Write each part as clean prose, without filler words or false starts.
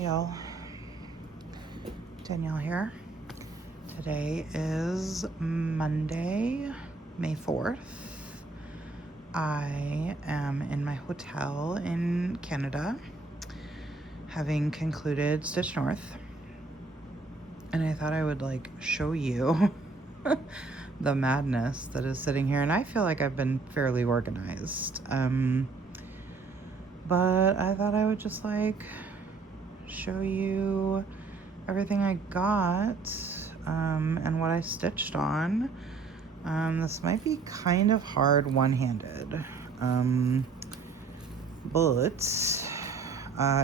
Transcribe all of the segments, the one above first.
Hey y'all, Danielle here. Today is Monday, May 4th. I am in my hotel in Canada, having concluded Stitch North, and I thought I would show you the madness that is sitting here. And I feel like I've been fairly organized, but I thought I would just show you everything I got and what I stitched on. This might be kind of hard one-handed, but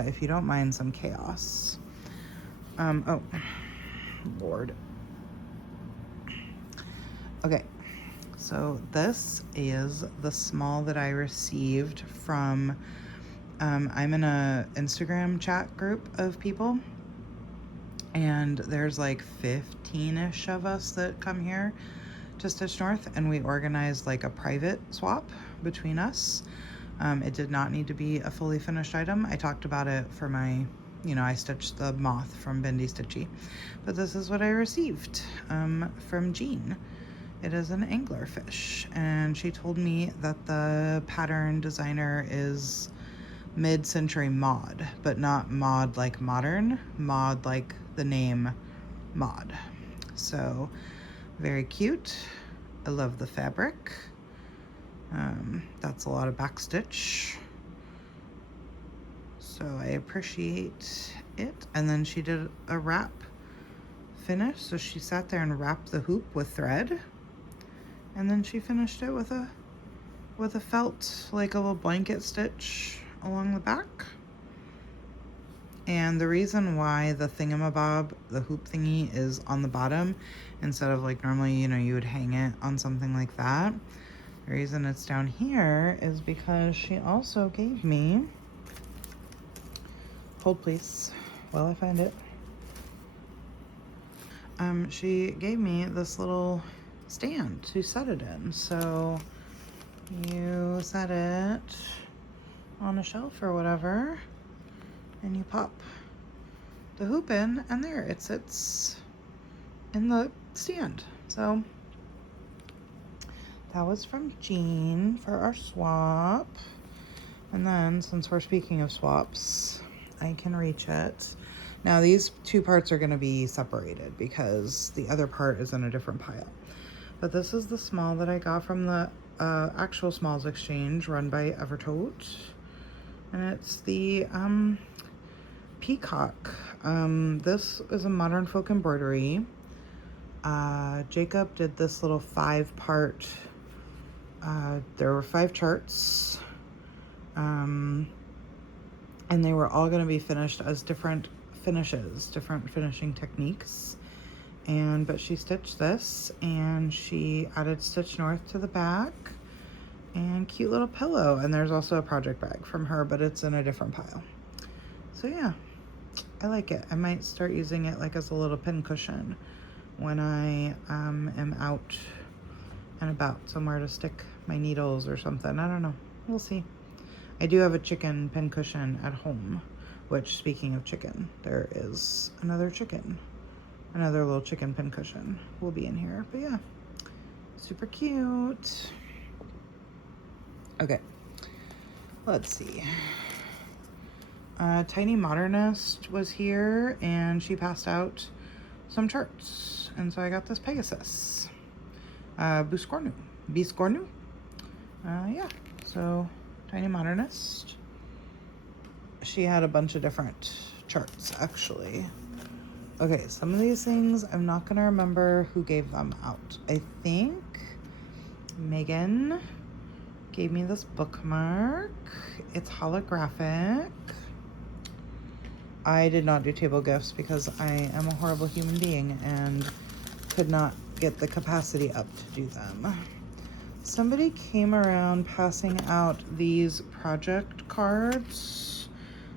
if you don't mind some chaos. Oh, Lord. Okay, so this is the small that I received from, I'm in a Instagram chat group of people, and there's 15-ish of us that come here to Stitch North, and we organized a private swap between us. It did not need to be a fully finished item. I talked about it for my, I stitched the moth from Bendy Stitchy, but this is what I received from Jean. It is an anglerfish, and she told me that the pattern designer is mid-century mod, but not mod like modern, mod like the name mod. So very cute. I love the fabric. That's a lot of backstitch, so I appreciate it. And then she did a wrap finish, so she sat there and wrapped the hoop with thread, and then she finished it with a felt, a little blanket stitch along the back. And the reason why the thingamabob, the hoop thingy, is on the bottom instead of normally, you would hang it on something like that, the reason it's down here is because she also gave me, hold please while I find it, she gave me this little stand to set it in. So you set it on a shelf or whatever, and you pop the hoop in, and there it sits in the stand. So that was from Jean for our swap. And then, since we're speaking of swaps, I can reach it. Now these two parts are going to be separated because the other part is in a different pile. But this is the small that I got from the actual smalls exchange run by Evertote, and it's the peacock. This is a modern folk embroidery. Jacob did this little 5-part, there were 5 charts, and they were all going to be finished as different finishes, different finishing techniques. But she stitched this, and she added Stitch North to the back, and cute little pillow. And there's also a project bag from her, but it's in a different pile. So yeah, I like it. I might start using it as a little pin cushion when I am out and about somewhere to stick my needles or something. I don't know. We'll see. I do have a chicken pin cushion at home, which, speaking of chicken, there is another chicken. Another little chicken pin cushion will be in here. But yeah, super cute. Okay, let's see. Tiny Modernist was here, and she passed out some charts, and so I got this Pegasus. Biscornu. Yeah, so Tiny Modernist. She had a bunch of different charts, actually. Okay, some of these things I'm not gonna remember who gave them out. I think Megan gave me this bookmark. It's holographic. I did not do table gifts because I am a horrible human being and could not get the capacity up to do them. Somebody came around passing out these project cards,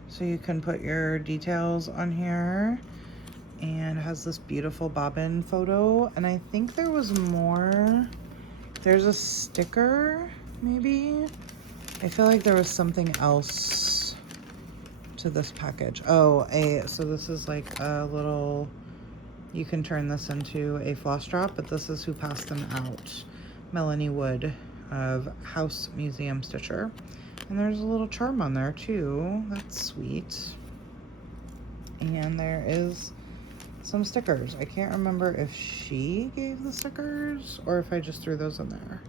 so you can put your details on here. And it has this beautiful bobbin photo. And I think there was more. There's a sticker, maybe. I feel like there was something else to this package. Oh, so this is like a little, you can turn this into a floss drop, but this is who passed them out. Melanie Wood of House Museum Stitcher. And there's a little charm on there too. That's sweet. And there is some stickers. I can't remember if she gave the stickers or if I just threw those in there.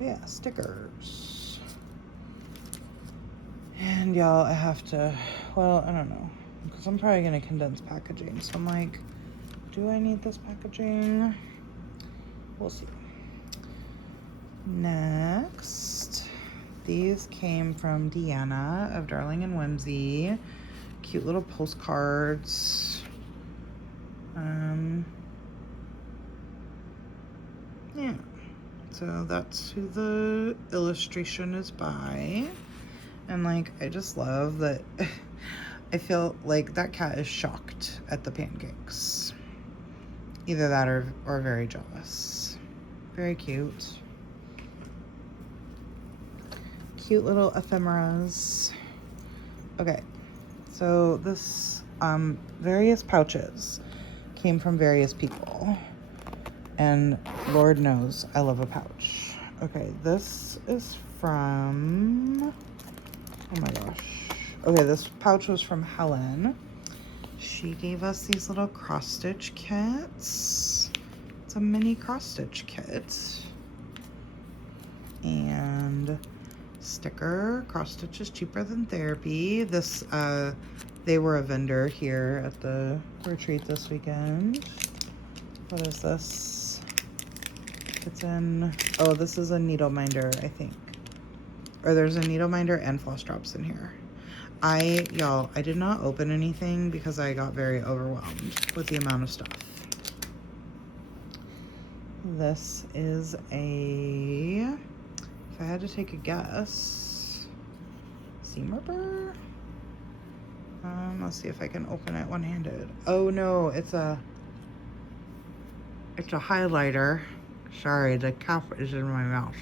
Yeah, stickers. And y'all, I have to, well, I don't know, because I'm probably going to condense packaging. So I'm like, do I need this packaging? We'll see. Next, these came from Deanna of Darling and Whimsy. Cute little postcards. Yeah, so that's who the illustration is by. And like, I just love that. I feel like that cat is shocked at the pancakes. Either that or very jealous. Very cute. Cute little ephemeras. Okay, so this various pouches came from various people, and Lord knows I love a pouch. Okay, this is from, oh my gosh. Okay, this pouch was from Helen. She gave us these little cross stitch kits. It's a mini cross stitch kit. And sticker, cross stitch is cheaper than therapy. This, they were a vendor here at the retreat this weekend. What is this? It's in, oh, this is a needle minder, I think. Or there's a needle minder and floss drops in here. Y'all, I did not open anything because I got very overwhelmed with the amount of stuff. This is a, if I had to take a guess, seam ripper? Let's see if I can open it one-handed. Oh no, it's a highlighter. Sorry, the cap is in my mouth.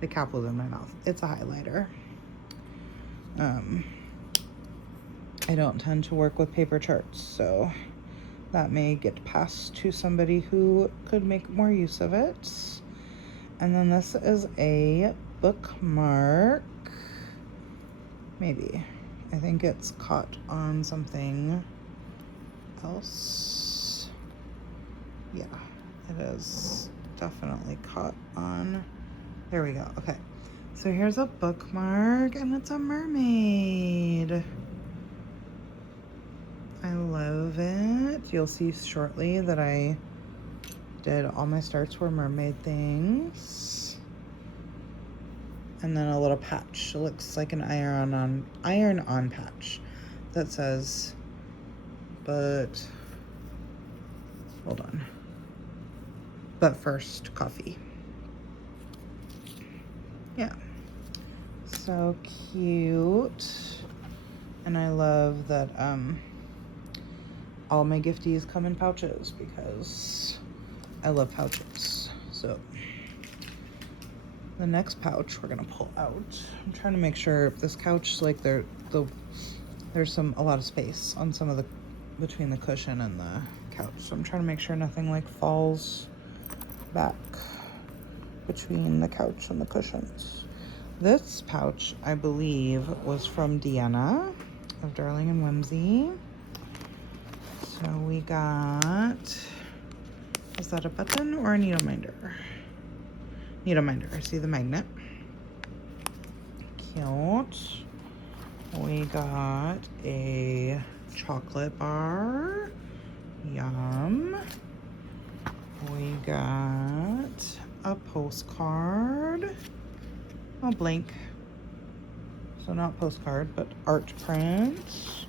The cap was in my mouth. It's a highlighter. I don't tend to work with paper charts, so that may get passed to somebody who could make more use of it. And then this is a bookmark. Maybe. I think it's caught on something else. Yeah, it is definitely caught on. There we go. Okay. So here's a bookmark, and it's a mermaid. I love it. You'll see shortly that I did all my starts were mermaid things. And then a little patch. It looks like an iron-on patch that says, but hold on. But first, coffee. Yeah. So cute. And I love that all my gifties come in pouches because I love pouches. So the next pouch we're gonna pull out. I'm trying to make sure this couch, like there's a lot of space on some of the between the cushion and the couch. So I'm trying to make sure nothing like falls back between the couch and the cushions. This pouch, I believe, was from Deanna of Darling and Whimsy. So we got, is that a button or a needle minder? Needle minder. I see the magnet. Cute. We got a chocolate bar. Yum. We got a postcard. Oh, blank. So not postcard, but art prints.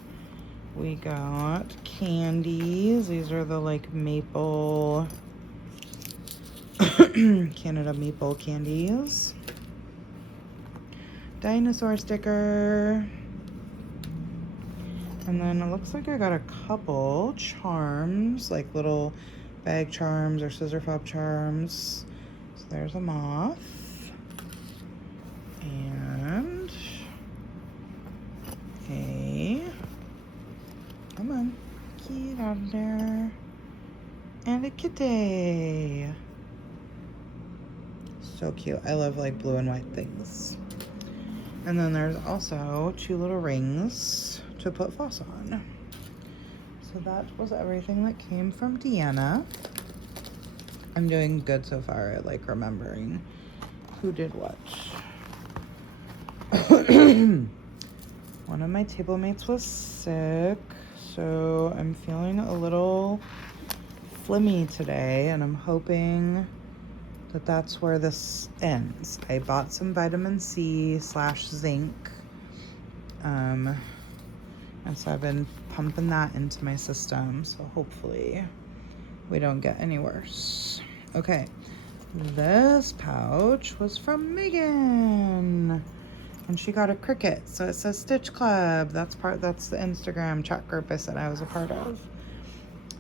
We got candies. These are the like maple Canada maple candies. Dinosaur sticker. And then it looks like I got a couple charms, like little bag charms or scissor fob charms. So there's a moth. And Get out of there. And a kitty. So cute. I love like blue and white things. And then there's also 2 little rings to put floss on. So that was everything that came from Deanna. I'm doing good so far at like remembering who did what. One of my table mates was sick, so I'm feeling a little flimmy today, and I'm hoping that that's where this ends. I bought some vitamin C / zinc, and so I've been pumping that into my system, so hopefully we don't get any worse. Okay, this pouch was from Megan, and she got a Cricut, so it says Stitch Club. That's the Instagram chat group I said I was a part of.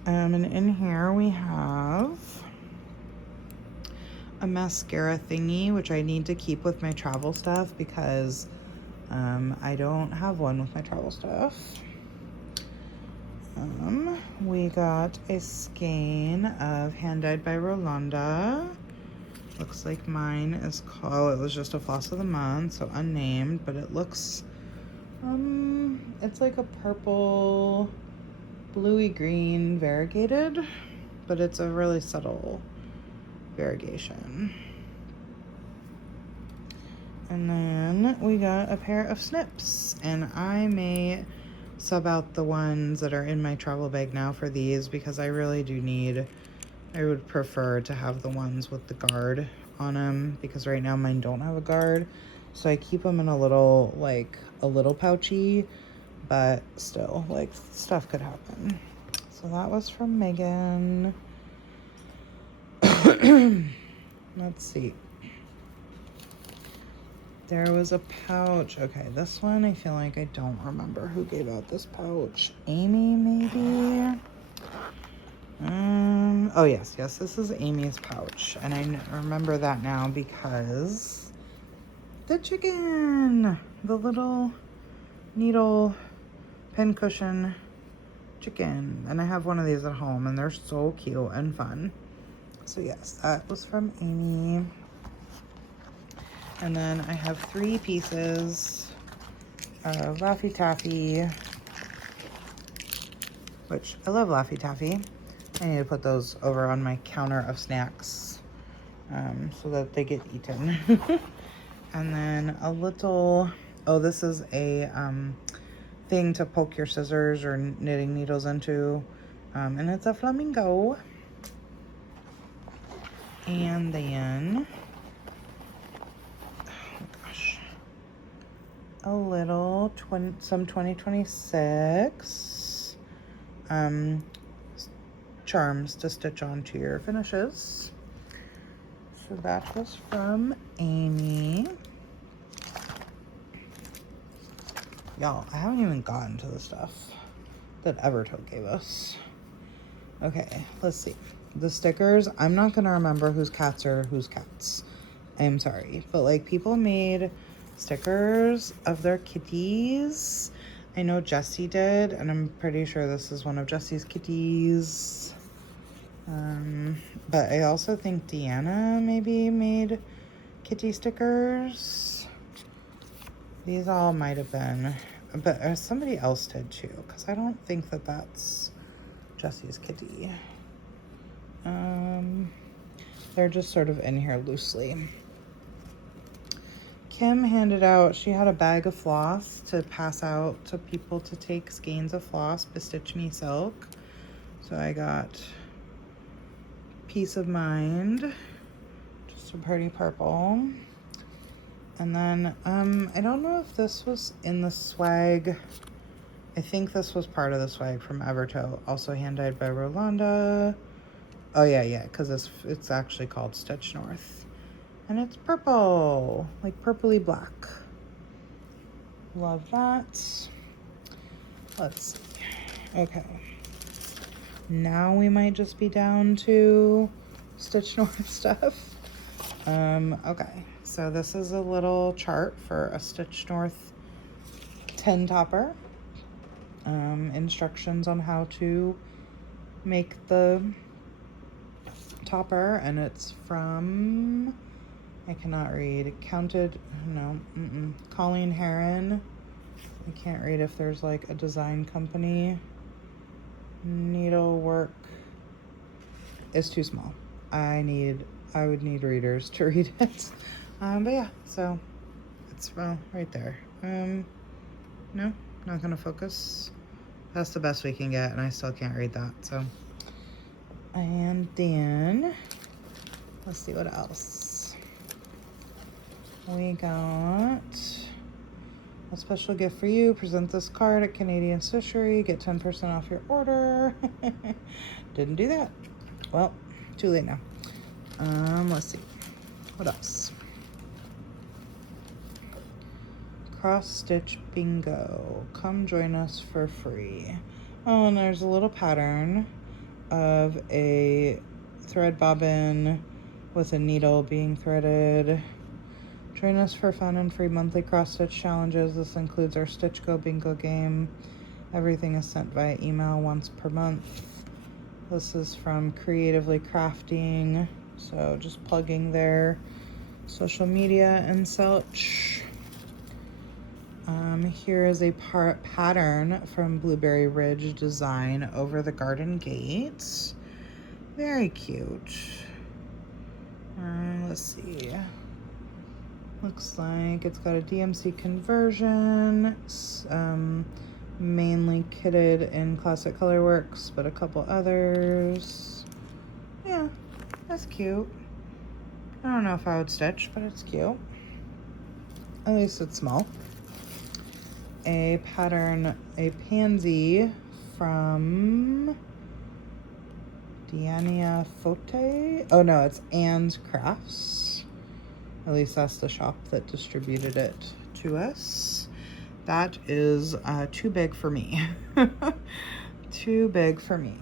And in here we have a mascara thingy, which I need to keep with my travel stuff because I don't have one with my travel stuff. We got a skein of Hand Dyed by Rolanda. Looks like mine is called, it was just a floss of the month, so unnamed, but it looks, it's like a purple, bluey green variegated, but it's a really subtle variegation. And then we got a pair of snips, and I may sub out the ones that are in my travel bag now for these because I really do need, I would prefer to have the ones with the guard on them because right now mine don't have a guard. So I keep them in a little, like a little pouchy, but still, like stuff could happen. So that was from Megan. Let's see. There was a pouch. Okay, this one, I feel like I don't remember who gave out this pouch. Amy, maybe? Oh, yes, this is Amy's pouch. And I remember that now because the chicken, the little needle pincushion chicken. And I have one of these at home, and they're so cute and fun. So, yes, that was from Amy. And then I have 3 pieces of Laffy Taffy, which I love Laffy Taffy. I need to put those over on my counter of snacks so that they get eaten. And then a little, oh, this is a thing to poke your scissors or knitting needles into. And it's a flamingo. And then, a little some 2026 charms to stitch onto your finishes. So that was from Amy. Y'all, I haven't even gotten to the stuff that Evertoe gave us. Okay, let's see. The stickers, I'm not gonna remember whose cats are whose cats. I'm sorry, but like people made stickers of their kitties. I know Jessie did, and I'm pretty sure this is one of Jessie's kitties. But I also think Deanna maybe made kitty stickers. These all might have been, but somebody else did too, because I don't think that that's Jessie's kitty. They're just sort of in here loosely. Kim handed out, she had a bag of floss to pass out to people to take skeins of floss, Bestitch Me Silk. So I got Peace of Mind, just a pretty purple. And then, I don't know if this was in the swag. I think this was part of the swag from Evertoe, also hand dyed by Rolanda. Oh yeah, because it's actually called Stitch North. And it's purple, like purpley black. Love that. Let's see. Okay. Now we might just be down to Stitch North stuff. Okay. So this is a little chart for a Stitch North 10 topper. instructions on how to make the topper, and it's from, I cannot read, Colleen Heron. I can't read if there's like a design company. Needlework is too small. I would need readers to read it. But yeah, so it's right there. No, not gonna focus. That's the best we can get, and I still can't read that. So, and then let's see what else we got. A special gift for you. Present this card at Canadian Stitchery. Get 10% off your order. Didn't do that. Well, too late now. Let's see. What else? Cross Stitch Bingo. Come join us for free. Oh, and there's a little pattern of a thread bobbin with a needle being threaded. Join us for fun and free monthly cross-stitch challenges. This includes our Stitch Go Bingo game. Everything is sent via email once per month. This is from Creatively Crafting, so just plugging their social media and such. Here is a pattern from Blueberry Ridge Design over the garden gate. Very cute. Let's see. Looks like it's got a DMC conversion, mainly kitted in Classic Colorworks, but a couple others. Yeah, that's cute. I don't know if I would stitch, but it's cute. At least it's small. A pattern, a pansy from Diania Fote. Oh no, it's Anne's Crafts. At least that's the shop that distributed it to us. That is too big for me. Too big for me.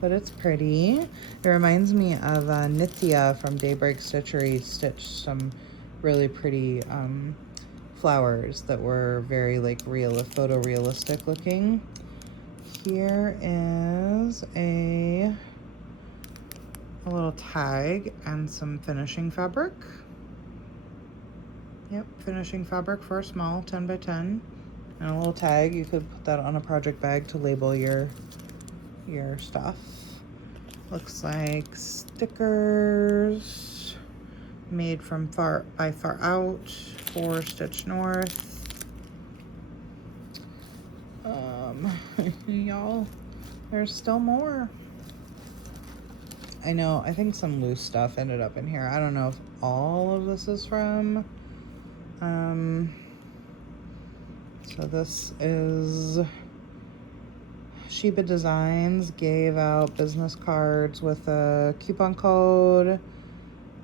But it's pretty. It reminds me of Nithya from Daybreak Stitchery stitched some really pretty flowers that were very like photorealistic looking. Here is a little tag and some finishing fabric. Yep, finishing fabric for a small 10 by 10. And a little tag. You could put that on a project bag to label your stuff. Looks like stickers made from Far Out for Stitch North. Y'all, there's still more. I know, I think some loose stuff ended up in here. I don't know if all of this is from. So this is Sheba Designs gave out business cards with a coupon code,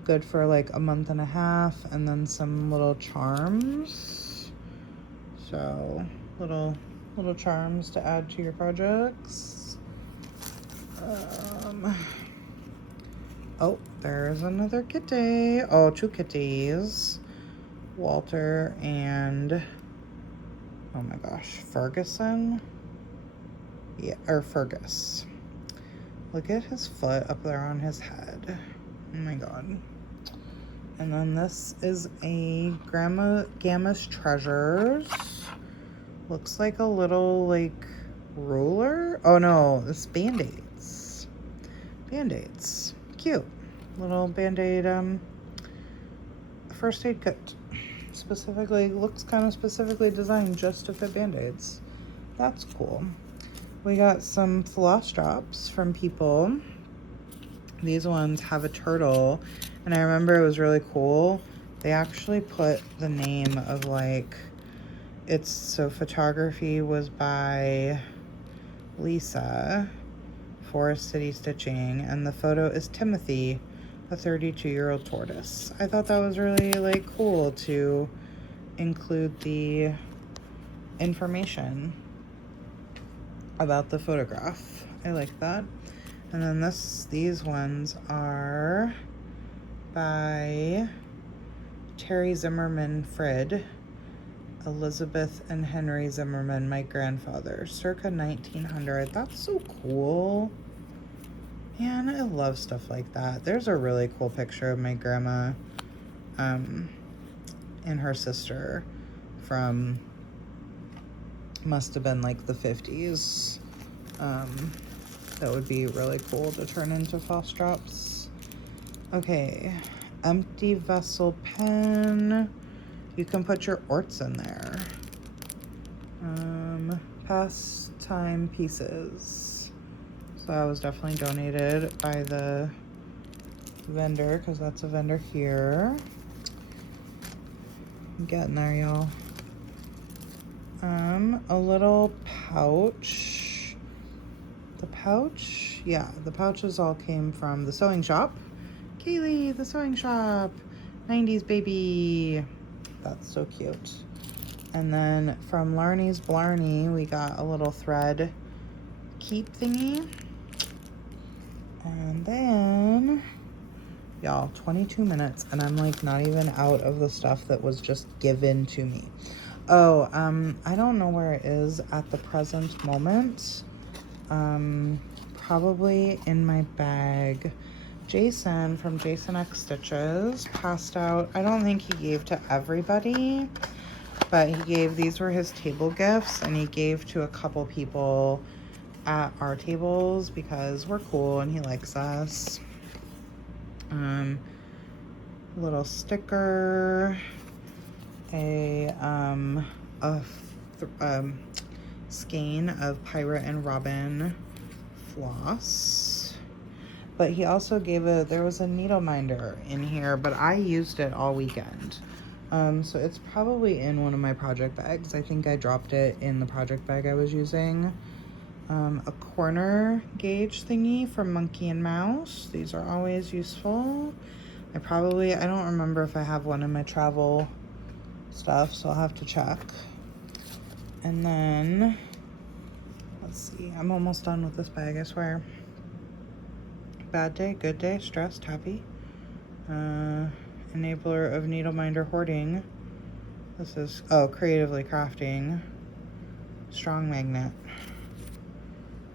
good for like a month and a half, and then some little charms. So little charms to add to your projects. Oh, there's another kitty. Oh, two kitties. Walter and, oh my gosh, Ferguson? Yeah, or Fergus. Look at his foot up there on his head. Oh my god. And then this is a Gamma's Treasures. Looks like a little, like, ruler. Oh no, it's Band-Aids. Band-Aids. Cute. Little Band-Aid, first aid kit. Specifically, looks kind of specifically designed just to fit Band-Aids. That's cool. We got some floss drops from people. These ones have a turtle, and I remember it was really cool. They actually put the name of like, so photography was by Lisa, Forest City Stitching, and the photo is Timothy, a 32-year-old tortoise. I thought that was really like cool to include the information about the photograph. I like that. And then these ones are by Terry Zimmerman Frid. Elizabeth and Henry Zimmerman, my grandfather, circa 1900. That's so cool. Man, I love stuff like that. There's a really cool picture of my grandma and her sister from, must have been like the 50s. That would be really cool to turn into floss drops. Okay, empty vessel pen. You can put your orts in there. Pastime pieces. So that was definitely donated by the vendor, because that's a vendor here. I'm getting there, y'all. A little pouch. The pouch? Yeah, the pouches all came from the sewing shop. Kaylee, the sewing shop. 90s baby. That's so cute. And then from Larney's Blarney, we got a little thread keep thingy. And then, y'all, 22 minutes, and I'm like not even out of the stuff that was just given to me. Oh, I don't know where it is at the present moment. Probably in my bag. Jason from Jason X Stitches passed out, I don't think he gave to everybody, but he gave, these were his table gifts, and he gave to a couple people at our tables because we're cool and he likes us. Little sticker, a skein of Pirate and Robin floss. But he also gave there was a needle minder in here, but I used it all weekend. So it's probably in one of my project bags. I think I dropped it in the project bag I was using. A corner gauge thingy from Monkey and Mouse. These are always useful. I don't remember if I have one in my travel stuff, so I'll have to check. And then, let's see, I'm almost done with this bag, I swear. Bad day, good day, stressed, happy. Enabler of needle minder hoarding. This is, creatively crafting. Strong magnet.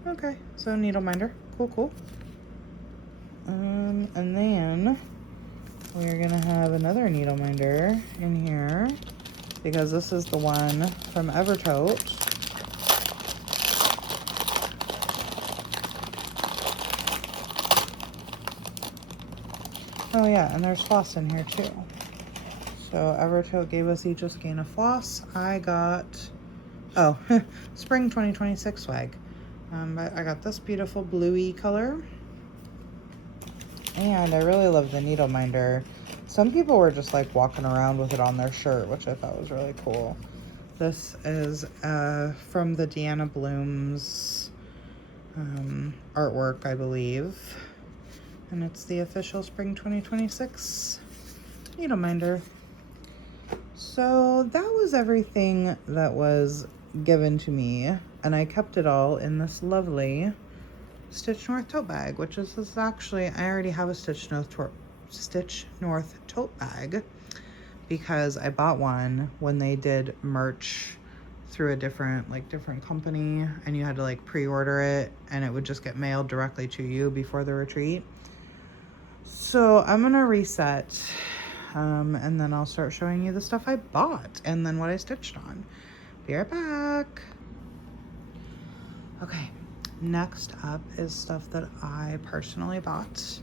Okay, so needle minder, cool. And then we're gonna have another needle minder in here because this is the one from Evertote. Oh yeah, and there's floss in here too. So Evertote gave us each a skein of floss. I got, spring 2026 swag. But I got this beautiful bluey color. And I really love the needle minder. Some people were just like walking around with it on their shirt, which I thought was really cool. This is from the Deanna Blooms artwork, I believe. And it's the official spring 2026 needle minder. So that was everything that was given to me. And I kept it all in this lovely Stitch North tote bag, which is actually, I already have a Stitch North tote bag because I bought one when they did merch through a different company, and you had to like pre-order it and it would just get mailed directly to you before the retreat. So I'm gonna reset and then I'll start showing you the stuff I bought and then what I stitched on. Be right back. Okay, next up is stuff that I personally bought.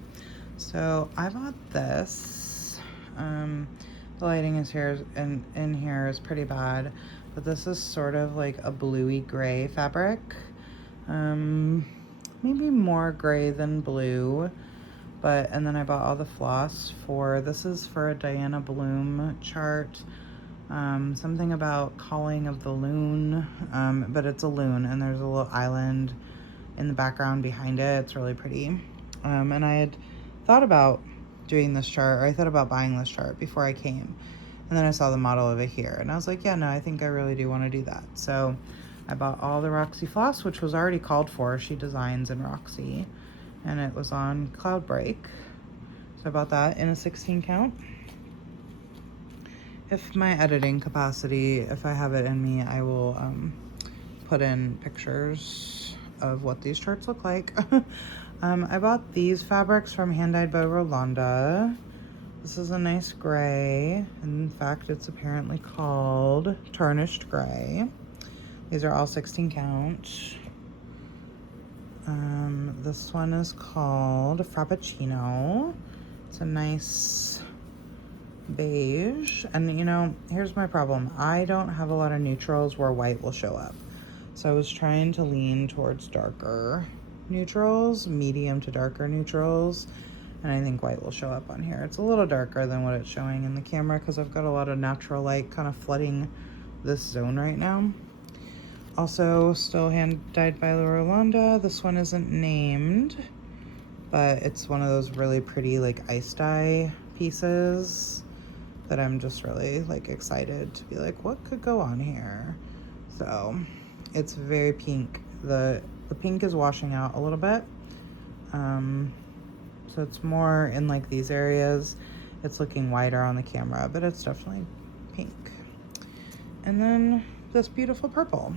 So I bought this. The lighting is here and in here is pretty bad, but this is sort of like a bluey gray fabric. Maybe more gray than blue. And then I bought all the floss for, this is for a Diana Bloom chart. Something about calling of the loon, but it's a loon and there's a little island in the background behind it. It's really pretty. And I had thought about doing this chart, or I thought about buying this chart before I came. And then I saw the model of it here and I was like, yeah, no, I think I really do want to do that. So I bought all the Roxy floss, which was already called for. She designs in Roxy and it was on Cloud Break. So I bought that in a 16 count. if my editing capacity, if I have it in me, I will put in pictures of what these charts look like. I bought these fabrics from Hand Dyed by Rolanda. This is a nice gray. In fact, it's apparently called Tarnished Gray. These are all 16 count. This one is called Frappuccino. It's a nice beige. And you know, here's my problem. I don't have a lot of neutrals where white will show up. So I was trying to lean towards darker neutrals, medium to darker neutrals. And I think white will show up on here. It's a little darker than what it's showing in the camera because I've got a lot of natural light kind of flooding this zone right now. Also, still Hand Dyed by Rolanda. This one isn't named, but it's one of those really pretty like ice dye pieces that I'm just really like excited to be like, what could go on here? So it's very pink. The pink is washing out a little bit. So it's more in like these areas. It's looking whiter on the camera, but it's definitely pink. And then this beautiful purple,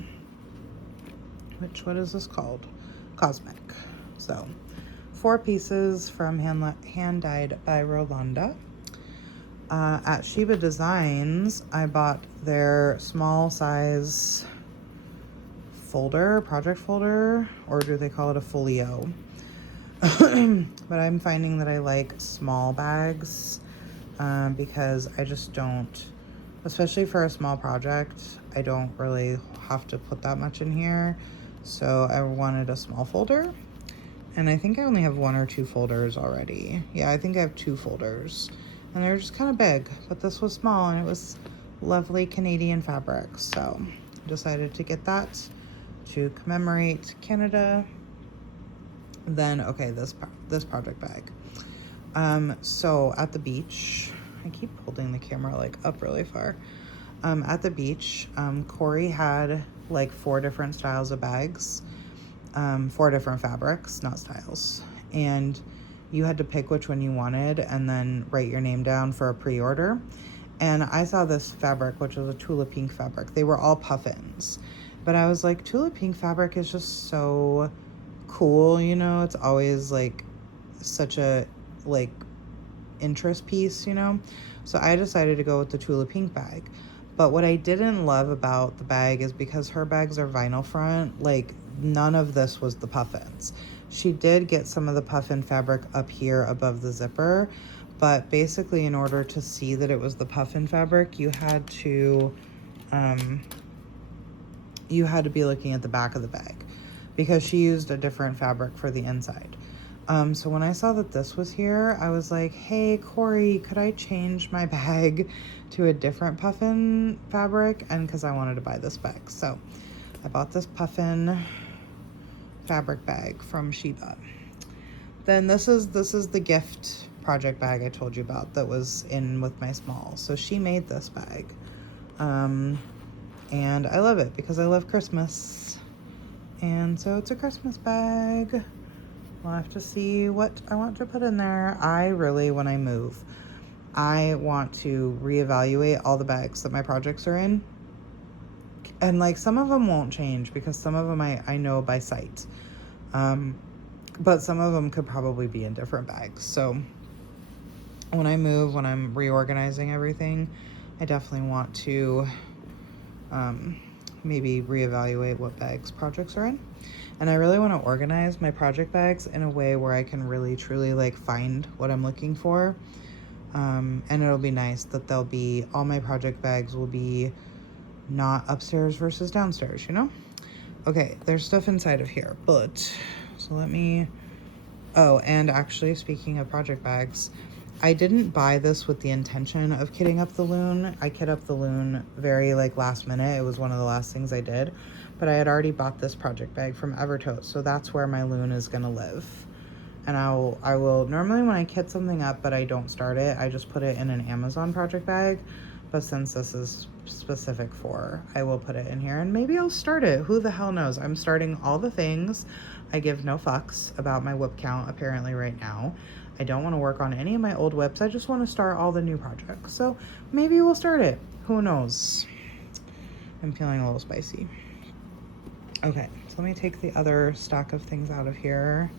which, what is this called? Cosmic. So 4 pieces from Hand Dyed by Rolanda. At Sheba Designs, I bought their small size folder, project folder, or do they call it a folio? But I'm finding that I like small bags because I just don't, especially for a small project, I don't really have to put that much in here. So I wanted a small folder, and I think I only have 1 or 2 folders already. Yeah, I think I have 2 folders, and they're just kind of big, but this was small and it was lovely Canadian fabric. So I decided to get that to commemorate Canada. Then, okay, this project bag. So at the beach, I keep holding the camera like up really far. At the beach, Corey had like 4 different styles of bags, 4 different fabrics, not styles. And you had to pick which one you wanted and then write your name down for a pre-order. And I saw this fabric, which was a tulip pink fabric. They were all puffins, but I was like, tulip pink fabric is just so cool, you know? It's always like such a like interest piece, you know? So I decided to go with the tulip pink bag. But what I didn't love about the bag is because her bags are vinyl front, like none of this was the puffins. She did get some of the puffin fabric up here above the zipper, but basically in order to see that it was the puffin fabric, you had to be looking at the back of the bag because she used a different fabric for the inside. So when I saw that this was here, I was like, hey, Corey, could I change my bag to a different puffin fabric? And because I wanted to buy this bag. So I bought this puffin fabric bag from Sheba. Then this is the gift project bag I told you about that was in with my small. So she made this bag. And I love it because I love Christmas. And so it's a Christmas bag. We'll have to see what I want to put in there. I really, when I move, I want to reevaluate all the bags that my projects are in. And like some of them won't change because some of them I know by sight. But some of them could probably be in different bags. So when I move, when I'm reorganizing everything, I definitely want to maybe reevaluate what bags projects are in. And I really want to organize my project bags in a way where I can really truly like find what I'm looking for. And it'll be nice that they'll be, all my project bags will be not upstairs versus downstairs, you know? Okay, there's stuff inside of here, but so let me, oh, and actually speaking of project bags, I didn't buy this with the intention of kitting up the loon. I kit up the loon very like last minute. It was one of the last things I did, but I had already bought this project bag from Evertote. So that's where my loon is gonna live. And I will normally when I kit something up, but I don't start it, I just put it in an Amazon project bag. but since this is specific for, I will put it in here, and maybe I'll start it. Who the hell knows? I'm starting all the things. I give no fucks about my whip count apparently right now. I don't want to work on any of my old whips. I just want to start all the new projects. So maybe we'll start it. Who knows? I'm feeling a little spicy. Okay, so let me take the other stack of things out of here.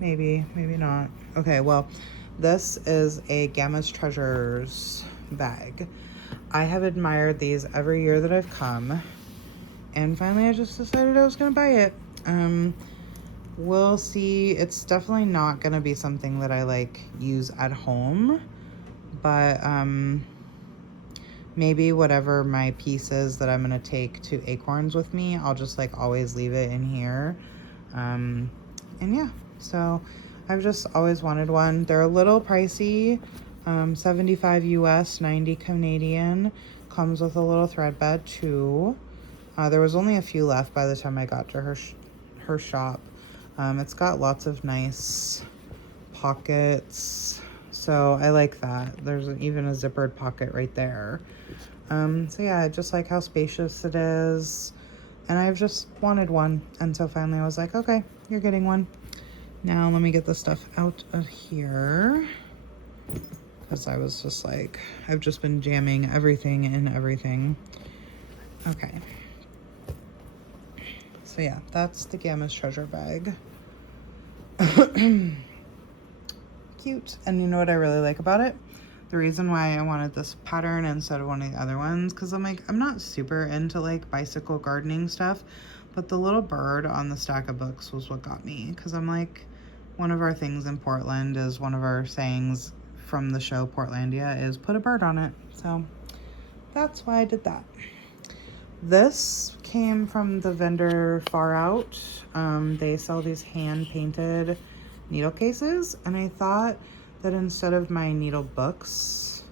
Maybe not. Okay, well, this is a Gamma's Treasures bag. I have admired these every year that I've come, and finally I just decided I was gonna buy it. We'll see. It's definitely not gonna be something that I like use at home, but maybe whatever my piece is that I'm gonna take to Acorns with me, I'll just like always leave it in here. And yeah, so I've just always wanted one. They're a little pricey, 75 US, 90 Canadian. Comes with a little thread bed too. There was only a few left by the time I got to her shop. It's got lots of nice pockets, so I like that. There's even a zippered pocket right there. So yeah, I just like how spacious it is, and I've just wanted one, and so finally I was like, okay, you're getting one. Now let me get the stuff out of here, because I was just like, I've just been jamming everything in everything. Okay. So yeah, that's the Gamma's Treasure bag. Cute. And you know what I really like about it? The reason why I wanted this pattern instead of one of the other ones, because I'm like, I'm not super into like bicycle gardening stuff, but the little bird on the stack of books was what got me, because I'm like, one of our things in Portland is, one of our sayings from the show Portlandia is put a bird on it. So that's why I did that. This came from the vendor Far Out. They sell these hand-painted needle cases, and I thought that instead of my needle books,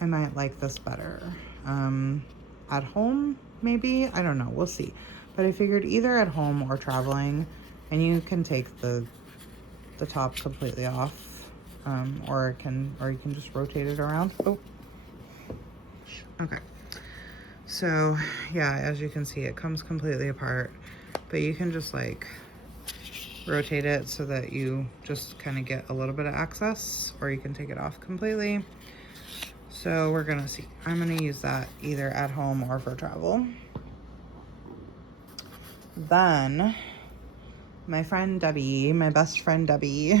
I might like this better. At home, maybe? I don't know. We'll see. But I figured either at home or traveling, and you can take the top completely off, or you can just rotate it around. Oh, okay. So yeah, as you can see, it comes completely apart, but you can just like rotate it so that you just kind of get a little bit of access, or you can take it off completely. So we're gonna see. I'm gonna use that either at home or for travel. Then my friend Debbie, my best friend Debbie,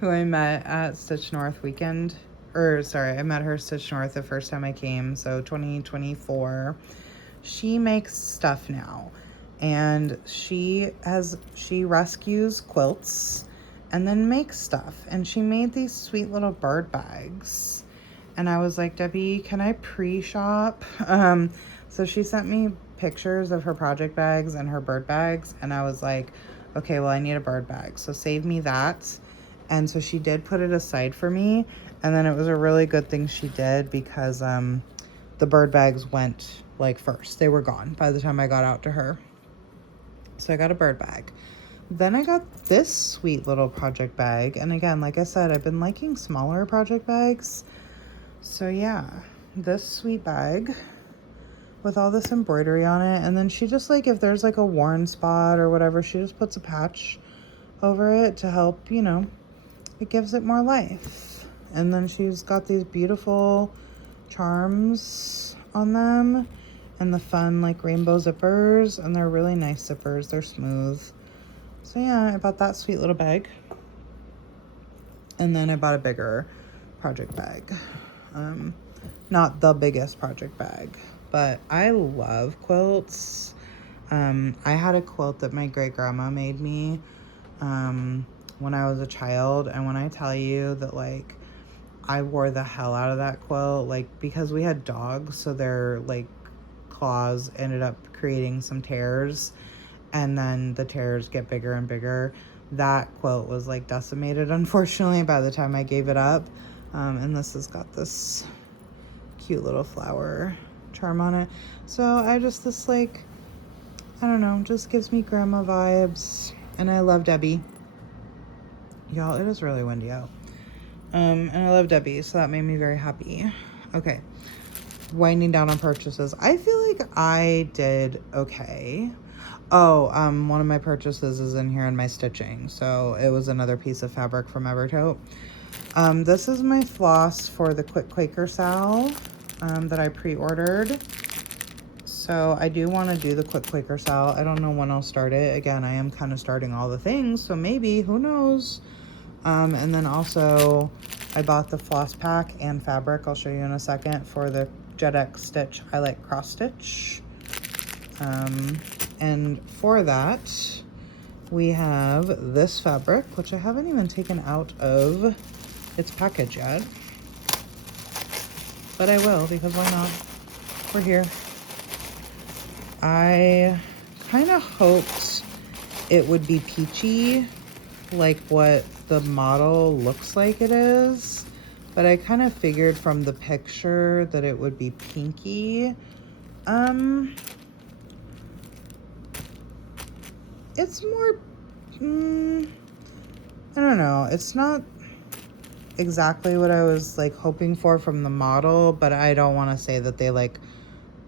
who I met at Stitch North weekend, I met her Stitch North the first time I came, so 2024. She makes stuff now, and she rescues quilts and then makes stuff, and she made these sweet little bird bags, and I was like, Debbie, can I pre-shop? So she sent me pictures of her project bags and her bird bags, and I was like, okay, well, I need a bird bag, so save me that. And so she did put it aside for me, and then it was a really good thing she did, because the bird bags went like first. They were gone by the time I got out to her. So I got a bird bag. Then I got this sweet little project bag, and again, like I said, I've been liking smaller project bags. So yeah, this sweet bag with all this embroidery on it, and then she just like, if there's like a worn spot or whatever, she just puts a patch over it to help, you know, it gives it more life. And then she's got these beautiful charms on them, and the fun like rainbow zippers, and they're really nice zippers. They're smooth. So yeah, I bought that sweet little bag, and then I bought a bigger project bag. Not the biggest project bag, but I love quilts. I had a quilt that my great grandma made me when I was a child, and when I tell you that like I wore the hell out of that quilt, like, because we had dogs, so their like claws ended up creating some tears, and then the tears get bigger and bigger. That quilt was like decimated, unfortunately, by the time I gave it up. And this has got this cute little flower charm on it. So I just, this like, I don't know, just gives me grandma vibes. And I love Debbie. Y'all, it is really windy out. And I love Debbie, so that made me very happy. Okay, winding down on purchases. I feel like I did okay. Oh, one of my purchases is in here in my stitching. So it was another piece of fabric from Evertote. This is my floss for the Quick Quaker salve that I pre-ordered. So I do want to do the Quick Quaker salve. I don't know when I'll start it. Again, I am kind of starting all the things, so maybe, who knows? And then also I bought the floss pack and fabric, I'll show you in a second, for the Jet X Stitch I Like Cross Stitch. And for that, we have this fabric, which I haven't even taken out of its package yet. But I will, because why not? We're here. I kind of hoped it would be peachy, like what the model looks like it is, but I kind of figured from the picture that it would be pinky. It's more, I don't know, it's not exactly what I was like hoping for from the model, but I don't want to say that they like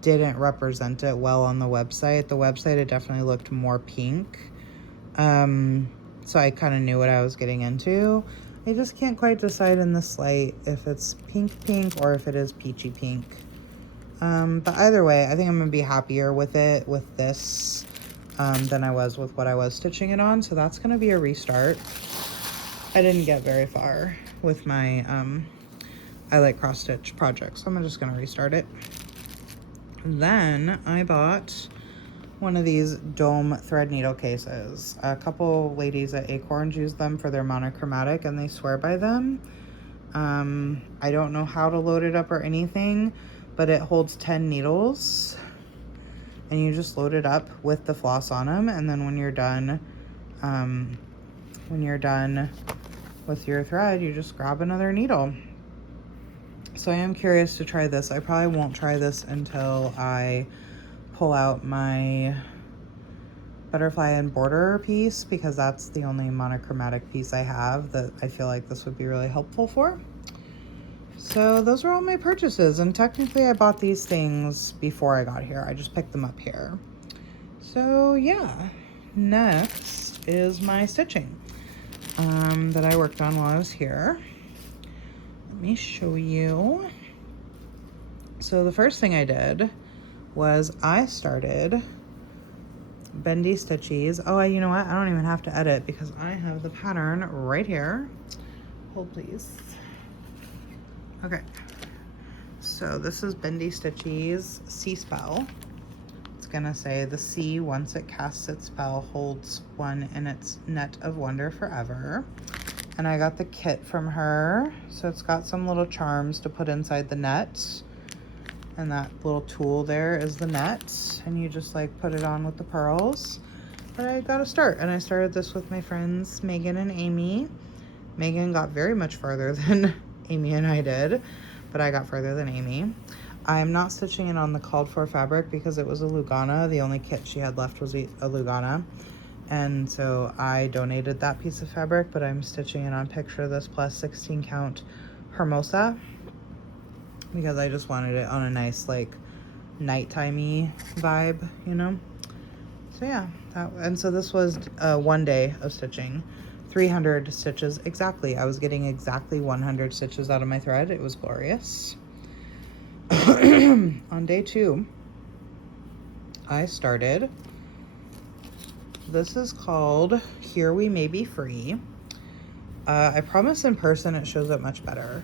didn't represent it well on the website. The website, it definitely looked more pink. So I kind of knew what I was getting into. I just can't quite decide in this light if it's pink or if it is peachy pink. But either way, I think I'm gonna be happier with it, with this, than I was with what I was stitching it on. So that's gonna be a restart. I didn't get very far with my I Like Cross Stitch project, so I'm just gonna restart it. Then I bought one of these dome thread needle cases. A couple ladies at Acorns use them for their monochromatic and they swear by them. I don't know how to load it up or anything, but it holds 10 needles and you just load it up with the floss on them, and then when you're done with your thread, you just grab another needle. So I am curious to try this. I probably won't try this until I pull out my butterfly and border piece, because that's the only monochromatic piece I have that I feel like this would be really helpful for. So those are all my purchases, and technically I bought these things before I got here. I just picked them up here. So yeah, next is my stitching that I worked on while I was here. Let me show you. So the first thing I did was I started bendy stitchies. Oh, you know what? I don't even have to edit because I have the pattern right here. Hold please. Okay. So this is bendy stitchies C spell. It's gonna say the C, once it casts its spell, holds one in its net of wonder forever. And I got the kit from her. So it's got some little charms to put inside the net. And that little tool there is the net. And you just like put it on with the pearls. But I got to start. And I started this with my friends, Megan and Amy. Megan got very much farther than Amy and I did. But I got further than Amy. I'm not stitching it on the called for fabric because it was a Lugana. The only kit she had left was a Lugana. And so I donated that piece of fabric, but I'm stitching it on Picture This Plus 16 count Hermosa because I just wanted it on a nice like nighttimey vibe, you know? So yeah, and so this was 1 day of stitching, 300 stitches exactly. I was getting exactly 100 stitches out of my thread. It was glorious. On day 2, I started. This is called Here We May Be Free. I promise in person it shows up much better.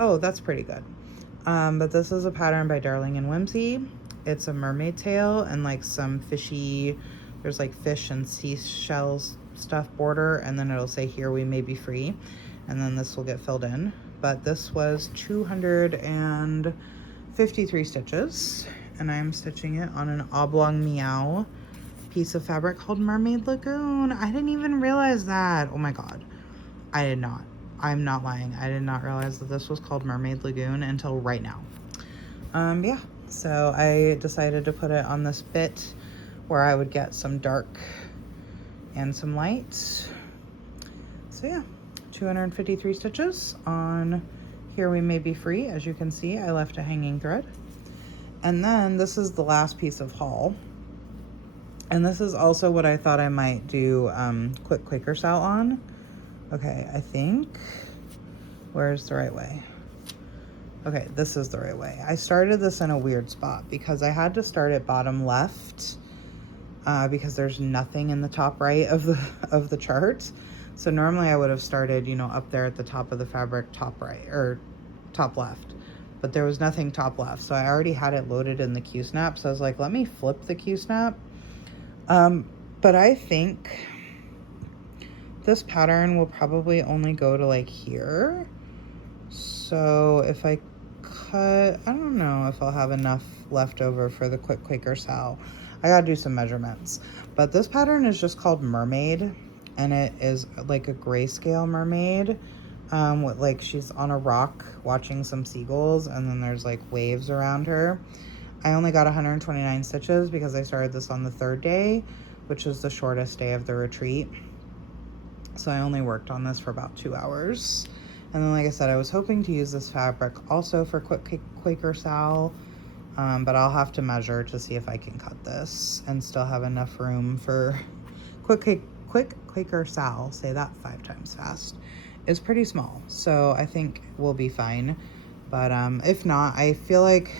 Oh, that's pretty good. But this is a pattern by Darling and Whimsy. It's a mermaid tail and like some fishy, there's like fish and seashells stuff border, and then it'll say Here We May Be Free, and then this will get filled in. But this was 253 stitches, and I'm stitching it on an oblong meow piece of fabric called Mermaid Lagoon. I didn't even realize that. Oh my god. I did not. I'm not lying. I did not realize that this was called Mermaid Lagoon until right now. Yeah. So I decided to put it on this bit where I would get some dark and some light. So yeah, 253 stitches on Here we may be free. As you can see, I left a hanging thread. And then this is the last piece of haul. And this is also what I thought I might do quick Quaker Sal on. Okay, I think, where's the right way? Okay, this is the right way. I started this in a weird spot because I had to start at bottom left because there's nothing in the top right of the chart. So normally I would have started, you know, up there at the top of the fabric, top right or top left, but there was nothing top left. So I already had it loaded in the Q-snap. So I was like, let me flip the Q-snap. But I think this pattern will probably only go to like here. So if I cut, I don't know if I'll have enough left over for the quick Quaker Sal. I gotta do some measurements. But this pattern is just called Mermaid, and it is like a grayscale mermaid. With like she's on a rock watching some seagulls, and then there's like waves around her. I only got 129 stitches because I started this on the 3rd day, which is the shortest day of the retreat. So I only worked on this for about 2 hours. And then, like I said, I was hoping to use this fabric also for quick Quaker Sal, but I'll have to measure to see if I can cut this and still have enough room for quick Quaker Sal. Say that 5 times fast. Is pretty small, so I think we'll be fine. But if not, I feel like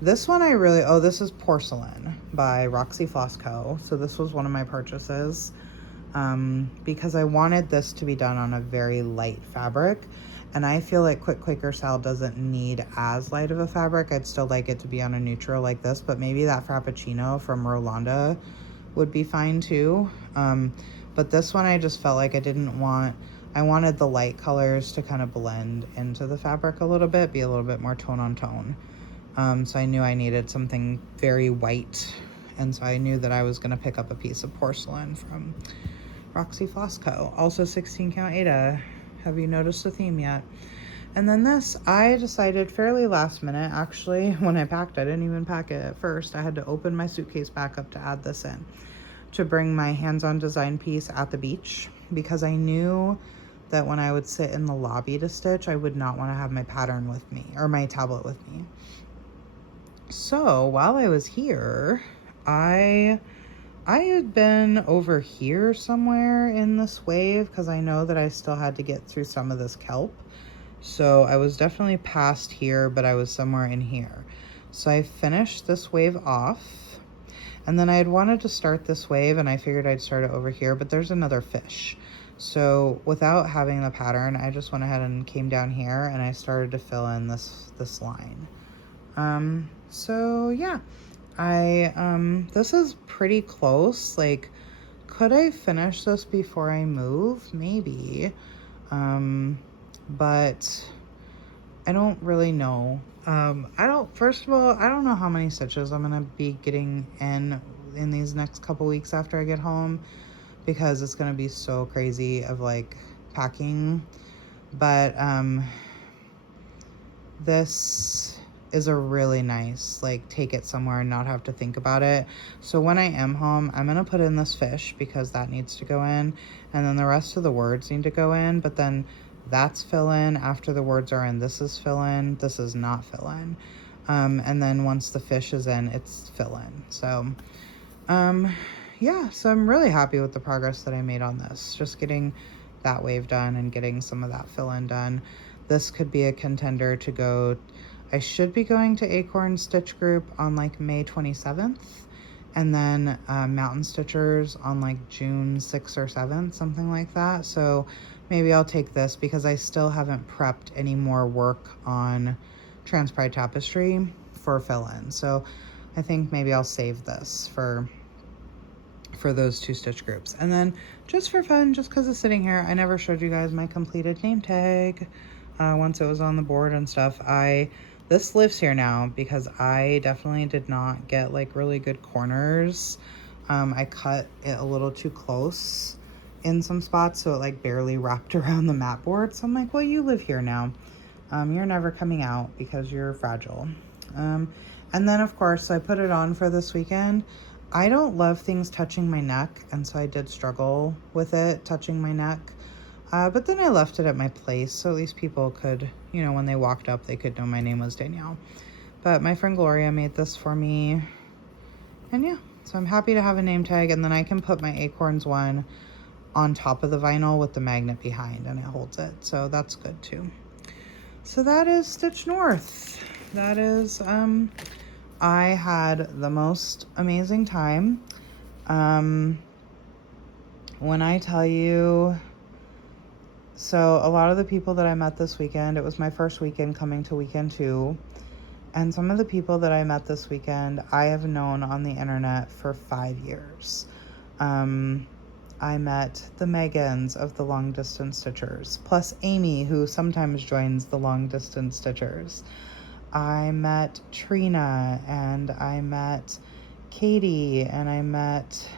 this one I really, oh, this is Porcelain by Roxy Floss Co. So this was one of my purchases because I wanted this to be done on a very light fabric. And I feel like quick Quaker Sal doesn't need as light of a fabric. I'd still like it to be on a neutral like this, but maybe that Frappuccino from Rolanda would be fine too. But this one I just felt like I wanted the light colors to kind of blend into the fabric a little bit, be a little bit more tone on tone. So I knew I needed something very white. And so I knew that I was gonna pick up a piece of Porcelain from Roxy Floss Co. Also 16 count Aida. Have you noticed the theme yet? And then this, I decided fairly last minute, actually, when I packed, I didn't even pack it at first. I had to open my suitcase back up to add this in, to bring my hands-on design piece at the beach, because I knew that when I would sit in the lobby to stitch, I would not want to have my pattern with me, or my tablet with me. So while I was here, I had been over here somewhere in this wave because I know that I still had to get through some of this kelp. So I was definitely past here, but I was somewhere in here. So I finished this wave off, and then I had wanted to start this wave, and I figured I'd start it over here, but there's another fish. So without having the pattern, I just went ahead and came down here and I started to fill in this line. So yeah, this is pretty close. Like, could I finish this before I move? Maybe. But I don't really know. First of all, I don't know how many stitches I'm gonna be getting in these next couple weeks after I get home, because it's gonna be so crazy of like packing. But this is a really nice, like, take it somewhere and not have to think about it. So when I am home, I'm gonna put in this fish because that needs to go in, and then the rest of the words need to go in, but then that's fill in after the words are in. This is fill in, this is not fill in. And then once the fish is in, it's fill in. So yeah, so I'm really happy with the progress that I made on this, just getting that wave done and getting some of that fill in done. This could be a contender to go. I should be going to Acorn Stitch Group on like May 27th, and then Mountain Stitchers on like June 6th or 7th, something like that. So maybe I'll take this because I still haven't prepped any more work on Trans Pride Tapestry for fill-in. So I think maybe I'll save this for those 2 stitch groups. And then just for fun, just because it's sitting here, I never showed you guys my completed name tag once it was on the board and stuff. This lives here now because I definitely did not get like really good corners. I cut it a little too close in some spots, so it like barely wrapped around the mat board. So I'm like, well, you live here now. You're never coming out because you're fragile. And then of course I put it on for this weekend. I don't love things touching my neck, and so I did struggle with it touching my neck. But then I left it at my place, so at least people could, when they walked up, they could know my name was Danielle. But my friend Gloria made this for me. And yeah, so I'm happy to have a name tag, and then I can put my Acorns one on top of the vinyl with the magnet behind, and it holds it. So that's good too. So that is Stitch North. That is, I had the most amazing time. When I tell you, so a lot of the people that I met this weekend, it was my first weekend coming to weekend 2. And some of the people that I met this weekend, I have known on the internet for 5 years. I met the Megans of the Long Distance Stitchers, plus Amy, who sometimes joins the Long Distance Stitchers. I met Trina, and I met Katie, and I met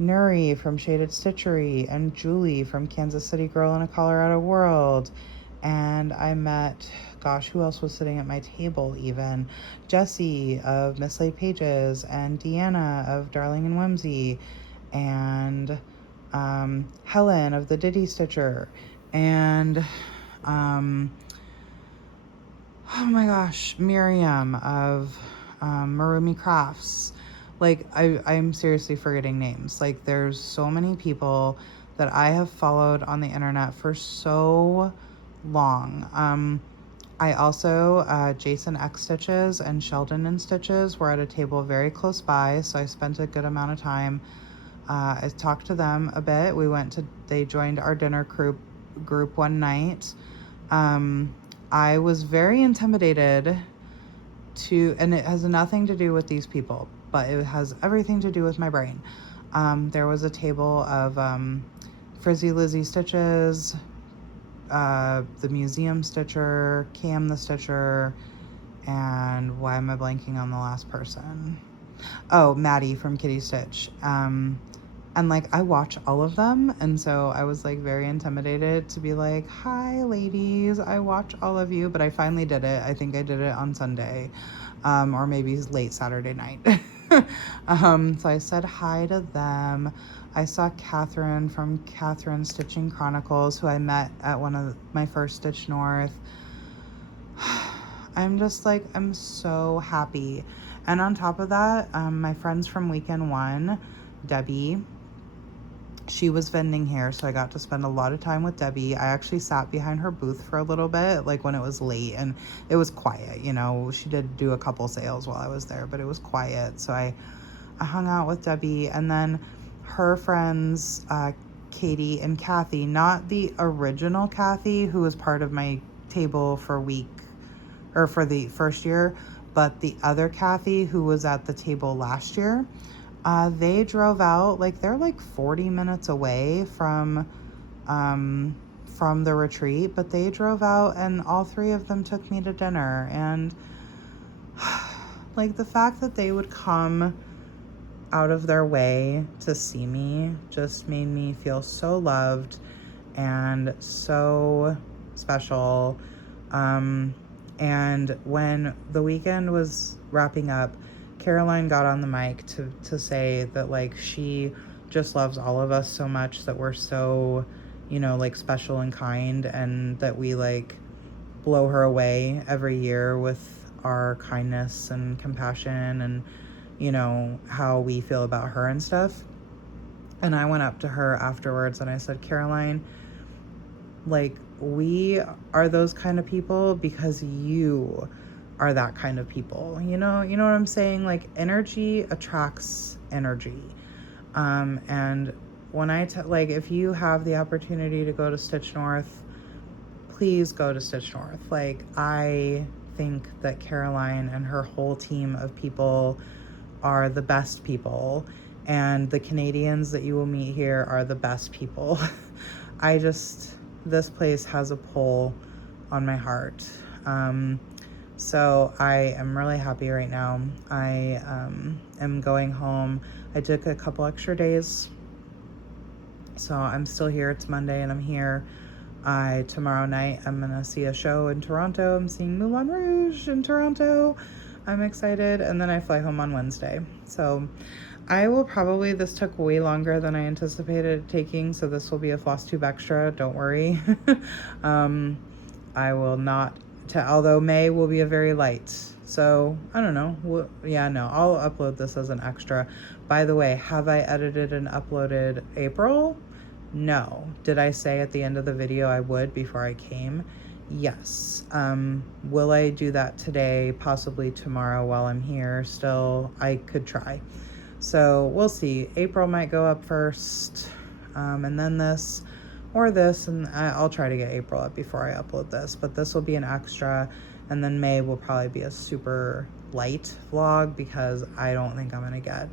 Nuri from Shaded Stitchery, and Julie from Kansas City Girl in a Colorado World. And I met, gosh, who else was sitting at my table even? Jessie of Mislaid Pages, and Deanna of Darling and Whimsy, and Helen of the Diddy Stitcher, and oh my gosh, Miriam of Marumi Crafts. Like, I'm seriously forgetting names. Like, there's so many people that I have followed on the internet for so long. I also, Jason X Stitches and Sheldon in Stitches were at a table very close by, so I spent a good amount of time. I talked to them a bit. They joined our dinner group one night. I was very intimidated and it has nothing to do with these people, but it has everything to do with my brain. There was a table of Frizzy Lizzy Stitches, the Museum Stitcher, Cam the Stitcher, and why am I blanking on the last person? Oh, Maddie from Kitty Stitch. And like, I watch all of them, and so I was like very intimidated to be like, hi ladies, I watch all of you, but I finally did it. I think I did it on Sunday, or maybe late Saturday night. So I said hi to them. I saw Catherine from Catherine Stitching Chronicles, who I met at one of my first Stitch North. I'm just like, I'm so happy. And on top of that, my friends from weekend 1, Debbie, she was vending here, so I got to spend a lot of time with Debbie. I actually sat behind her booth for a little bit, like when it was late, and it was quiet, She did do a couple sales while I was there, but it was quiet, so I hung out with Debbie. And then her friends, Katie and Kathy, not the original Kathy, who was part of my table for the first year, but the other Kathy, who was at the table last year. They drove out, like, they're like 40 minutes away from the retreat, but they drove out, and all 3 of them took me to dinner. And like, the fact that they would come out of their way to see me just made me feel so loved and so special. And when the weekend was wrapping up, Caroline got on the mic to say that, like, she just loves all of us so much, that we're so, like, special and kind, and that we, like, blow her away every year with our kindness and compassion and, how we feel about her and stuff. And I went up to her afterwards and I said, Caroline, like, we are those kind of people because you are that kind of people. You know what I'm saying? Like, energy attracts energy. And when like, if you have the opportunity to go to Stitch North, please go to Stitch North. Like, I think that Caroline and her whole team of people are the best people, and the Canadians that you will meet here are the best people. This place has a pull on my heart. So I am really happy right now. I am going home. I took a couple extra days, so I'm still here. It's Monday and I'm here. Tomorrow night I'm gonna see a show in Toronto. I'm seeing Moulin Rouge in Toronto. I'm excited, and then I fly home on Wednesday. So I will probably, this took way longer than I anticipated it taking, so this will be a Flosstube Extra, don't worry. I will not, although May will be a very light, so I don't know. Yeah, no, I'll upload this as an extra. By the way, have I edited and uploaded April? No. Did I say at the end of the video I would before I came? Yes. Will I do that today, possibly tomorrow while I'm here still? I could try. So we'll see. April might go up first, and then this or this, and I'll try to get April up before I upload this, but this will be an extra, and then May will probably be a super light vlog because I don't think I'm gonna get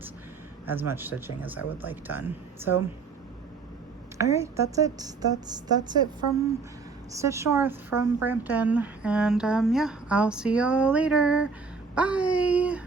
as much stitching as I would like done. So all right, that's it. That's it from Stitch North from Brampton, and yeah, I'll see y'all later. Bye.